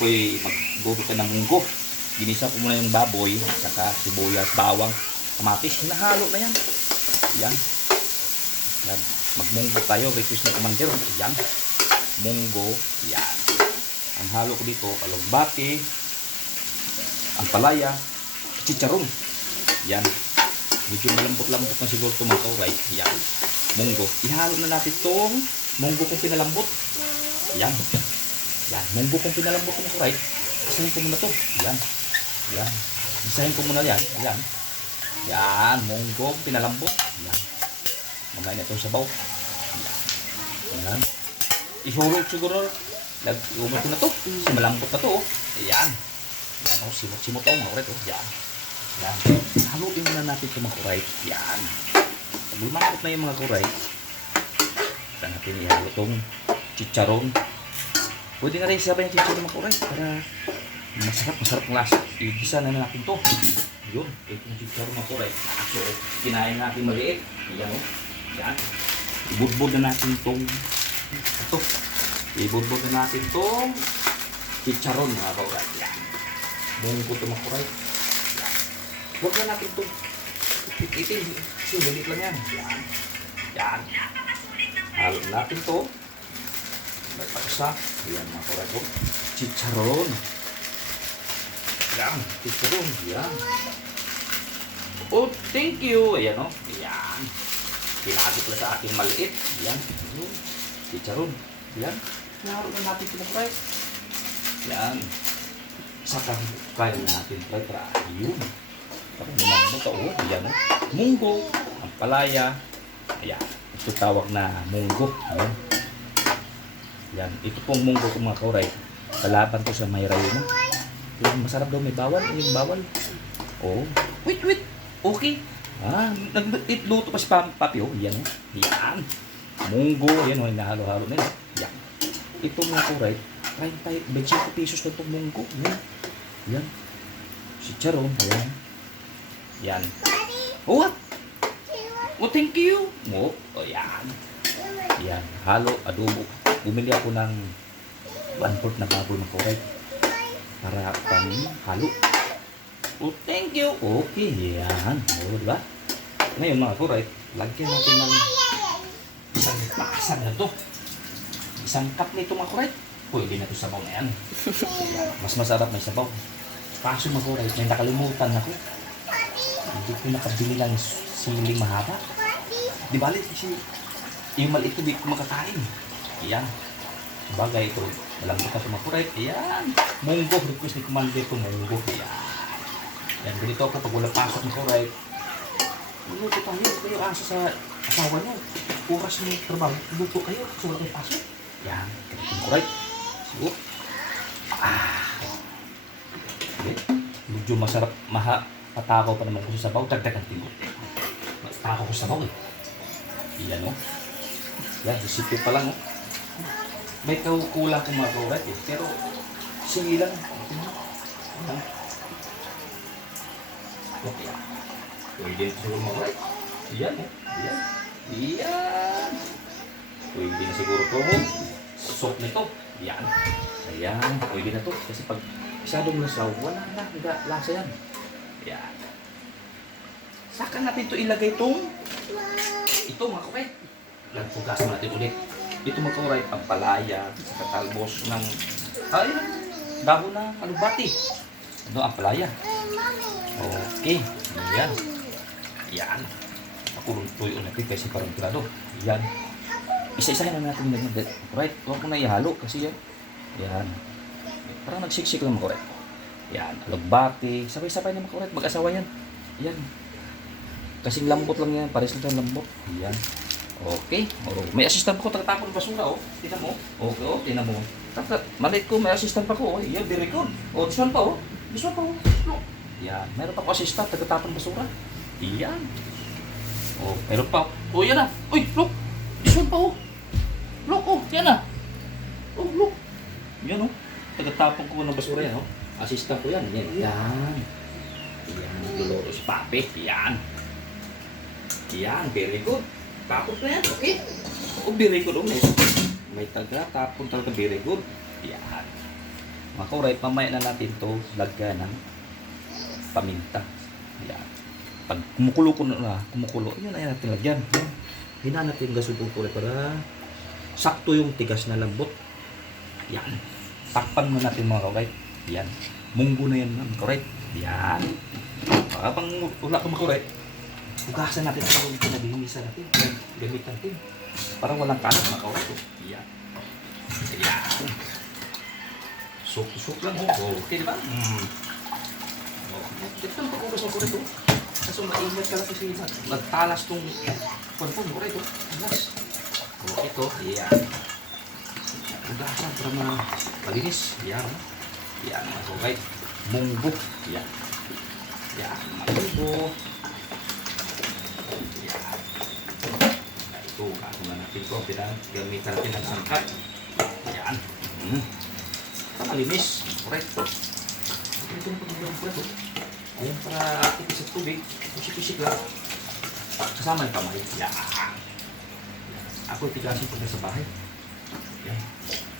po'y magluto ka ng munggo. Ginisa ko muna yung baboy, saka sibuyas, bawang, kamatis. Hinahalo na yan. Yan. Yan. Magmunggo tayo. Request ng commander. Yan. Munggo. Yan. Ang halo ko dito, alugbati, ang palaya, chicharon. Yan. Medyo malambot-lambot na siguro ito mga kauray. Yan. Munggo. Ihalo na natin itong munggo kong pinalambot. Yan. Yan. Munggo kong pinalambot mga kauray. Isahin ko muna ito. Yan. Yan. Isahin ko muna yan. Yan. Yan. Munggo pinalambot. Yan. Mamaya na itong sabaw. Yan. Yan. Ihulog siguro. Umot ko na ito. Kasi malambot na ito. Yan. Yan. Simot-simot ako mga kauray. Yan. Yan. Haluin muna natin ito mga kauray. Yan. Pag lumambot na yung mga kauray, saan natin ihalo itong chicharon. Pwede na rin sabay yung chicharon mga kauray para masarap ang lasa. Igisa na natin ito. Yun. Itong chicharon mga kauray. So, kinain natin maliit. Yan o. Yan. Ibudbud na natin itong ito. Ibudbud na natin itong chicharon mga kauray. Yan. Munggo ito mga kauray. Huwag na natin ito itin. So, galit lang yan. Yan. Yan. Halo natin ito. May pagsa. Yan mga kauray ko. Chicharon. Yan. Chicharon. Yan. Oh, thank you. Ayan o. Yan. Pinagit na sa aking maliit. Yan. Chicharon. Yan. Halo na natin ito mga kauray. Yan. Saka kaya na natin para yun. Yan, munggo, ang palaya. Ayan, ito tawag na munggo. Ayan. Yan, ito pong munggo ko mga kauray. Kalaban ko sa may rayuno. Masarap daw may bawal. Yung bawal. Oh, wait. Okay. Nagluto pa si Papi. Oh, yan. Yan. Munggo. Yan, hinahalo-halo na yun. Yan. Ito mga kauray. 25 pesos na itong munggo. Yan. Yan. Si Charon. Ayan. Yan. Oh, what? Oh, thank you. Oh, yan. Yan. Halo, adobo. Bumili ako ng 1/4 na baboy ng kauray para pang halo. Oh, thank you. Okay, yan. Oh, diba? Ngayon mga kauray, lagyan natin ng isang pakasang na to. Isang cup nito mga kauray. Pwede na ito sabaw na yan. Mas masarap may sabaw. Kaso mga kauray, may nakalimutan ako. Hindi ko nakabili lang siling mahaba. Di bali kasi yung maliit ko di ko makakain. Ayan. Bagay ito. Malambot na tumakuray. Ayan. Munggo. Request ni Commander ko munggo. Ayan. Ayan. Ganito ako pag wala pasok ng kuray. Luto tayo. Kayo asa sa asawa nyo. Oras nyo trabaho. Luto kayo. Kasi wala kayo pasok. Ayan. Ganito ng kuray. So, okay. Medyo masarap. Patakaw pa naman ko sa sabaw, dagdagan tingot. Mas takaw ko sa sabaw eh. Iyan o. Yan, isipin pa lang o. May kulang kong mga kaurat eh. Pero, sige lang. Ayan. Okay. Pwede na siguro mga kaurat. Iyan o. Iyan. Iyan. Pwede na siguro ito o. Soup na ito. Iyan. Ayan. Pwede na ito. Kasi pag masyadong nasaw, wala na. Hindi lasa yan. Yan. Saka natin ito ilagay itong ito mga kauray. Lagpugas natin ulit. Ito mga kauray, ang palaya sa katalbos ng dahon na alugbati. Ano ang palaya? Okay. Yan. Yan. Pakulong-tuyo natin kasi parang tirado. Yan. Isa-isahin na natin yung right. Huwag mo na ihalo kasi yan. Yan. Parang nagsiksik lang mga kauray. Yan, alugbati. Sabay-sabay naman kaurat. Mag-asawa yan. Yan. Kasing lambot lang yan. Pares lang yung lambot. Yan. Okay. May assistant pa ko. Tagatapon ng basura. Tingnan mo. Okay. Tingnan mo. Malit ko. May assistant pa ko. Yan. Very good. This one pa. This one pa. Look. Yan. Meron pa ko assistant. Tagatapon ng basura. Yan. Meron pa. Yan na. Uy, look. This one pa. Look. Yan na. Look. Yan tagatapon ko ng basura yan. Assistant ko yan. Yan. Nagluluto si Papi. Yan. Very good. Tapos na yan. Okay. Very good. May taga. Tapon talaga very good. Yan. Mga kuray, mamaya na natin to lagyan ng paminta. Yan. Pag kumukulo na, yun ay natin lagyan. Hinaan natin gasod ng kuray para sakto yung tigas na lambot. Yan. Takpan mo natin mga kuray. Yan. Munggo na yan mga kuray. Yan. Habang wala kang makuray, hugasan natin ito yung pinabihimisan natin. Yan. Gamit natin. Para walang kalat mga kuray. Yan. Yan. Sok lang ho. Okay, di ba? Ito ang pag-ubos ng kuray ito. Kaso maingat ka lang kasi nagtalas itong panpon mo ito. Alas. O ito, yan. Ugasan para malinis. Yan. Yan, okay. Munggo. Yan. Yan, munggo. Yan. Ito, ako na natin ito. Gamitan natin ang angkat. Yan. Malinis. Correct. Ito ang pag-ubos ko ito. Ayan, para ipis sa tubig, pisik-pisik lang. Kasama yung kamay. Yan. Ako itigasin ko na sa bahay. Yan.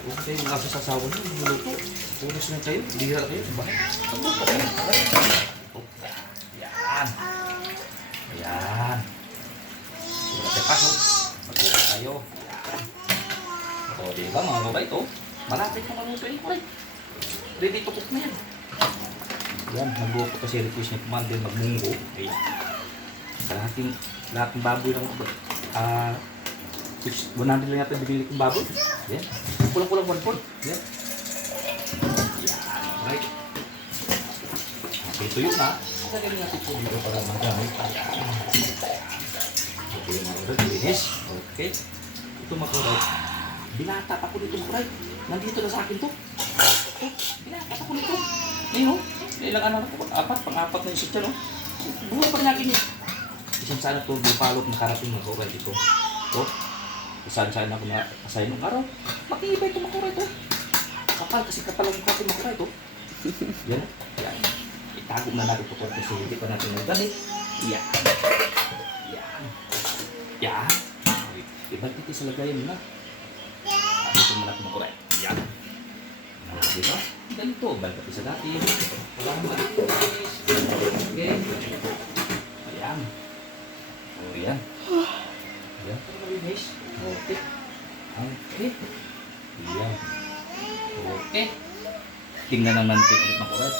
Huwag kayo mga sasasawa nyo, luluto. Punas na kayo, lihira kayo sa bahay. Pagluto kayo. Yan. Ayan. Sila tayo pasok. Pagluto tayo. Yan. O, diba mga kabay ito? Malapit na maluto yun. Ready to cook na yan. Yan, nagbuto kasi request ni Commander magmunggo. Ayan. Lahat ng baboy lang 100 lang natin binili kong baboy. Yan. Kulang-kulang 1 pot. Yan. Yan. Right. Okay, ito yun ha. Lagyan natin po dito para magamit. Ayan. Okay, mga kuray. Linis. Okay. Ito mga kuray. Binata ako dito mga kuray. Nandito na sa akin to. Binata ako dito. Ngayon, ilang ano na po, pang-apat na yung sitya, no? Buhay pa rin natin yun. Isang sana ito, bupalot na karating ng kuray dito. Ito, isang sana ako na-assign ng araw. Matibay ito makuray ito. Kapal, kasi kapal ang mukha ito makuray ito. Yan, yan. Itago na natin ito kasi hindi pa natin nagdamit. Yan. Yan. Yan. Ibang titi sa lagayan nila. Ito mo natin makuray. Yan. Diba? Ganito, balik sa dati. Wala mo dito. Okay. Ayan. O, yan. Ayan. Okay. Okay. Ayan. Okay. Tingnan naman natin ulit makulat.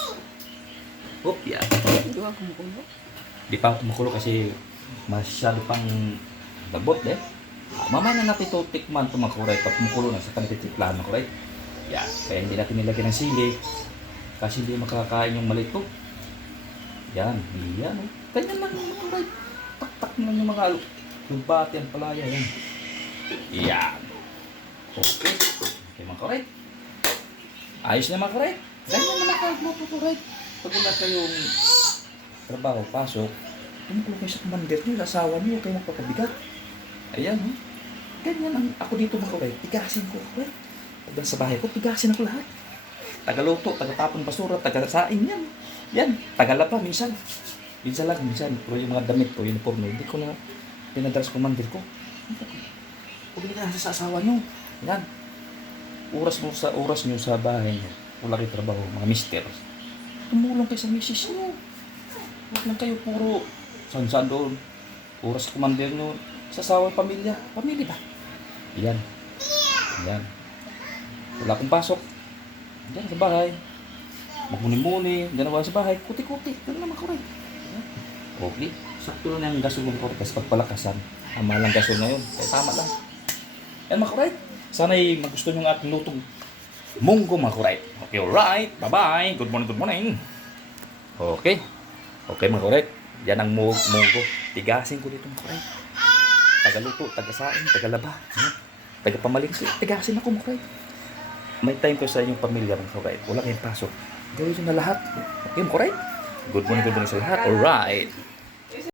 Hop, yan. Di ba kumukulo? Di pa kumukulo kasi masyado pang labot, eh. Mamaya na natin ito tikman ito makulat pag kumukulo na sa kanititiklaan makulat. Yan. Kaya hindi natin nilagyan ng sili kasi hindi makakain yung maliit to. Yan. Yan. Ganyan lang yung makuray. Tak-tak lang yung mga lubati ang palaya. Yan. Yan. Okay. Okay makuray. Ayos na makuray. Ganyan na makuray. Pag wala kayong trabaho, pasok, tumukulo kayo sa commander nyo, sa asawa nyo, kayo magpapabigat. Ayan. Ganyan ang ako dito makuray. Tigasin ko. Okay. Pag sa bahay ko, tigasin ako lahat. Tagaluto, tagatapon basura, tagasain yan. Yan, tagalaba minsan. Minsan lang, minsan. Pero yung mga damit ko, uniform, hindi ko na pinadras commander ko. Huwag na sa asawa nyo. Yan. Oras nyo sa bahay nyo. Wala kayo trabaho, mga mister. Tumulong kayo sa misis nyo. Huwag lang kayo puro saan doon. Oras commander nyo. Sa asawa, pamilya. Pamilya ba? Yan. Yan. Wala akong pasok. Diyan sa bahay. Magmuni-muni. Diyan ako sa bahay. Kuti-kuti. Ganun naman ko rin. Okay. Sakto na yung gasol ng kortes. Pagpalakasan. Tama lang gasol ngayon. Kaya tama lang. Yan mga kuray. Sana'y magusto nyo ang ating lutong munggo mga kuray. Okay, alright. Bye-bye. Good morning, good morning. Okay. Okay mga kuray. Yan ang munggo. Tigasin ko dito mga kuray. Tagaluto, tagasain, tagalaba. Tagapamalingki. Tigasin ako mga kuray. May time ko sa inyong pamilya mga kuray. Wala kayong pasok. Gawin nyo na lahat. Okay mga kuray. Good morning sa lahat. Alright.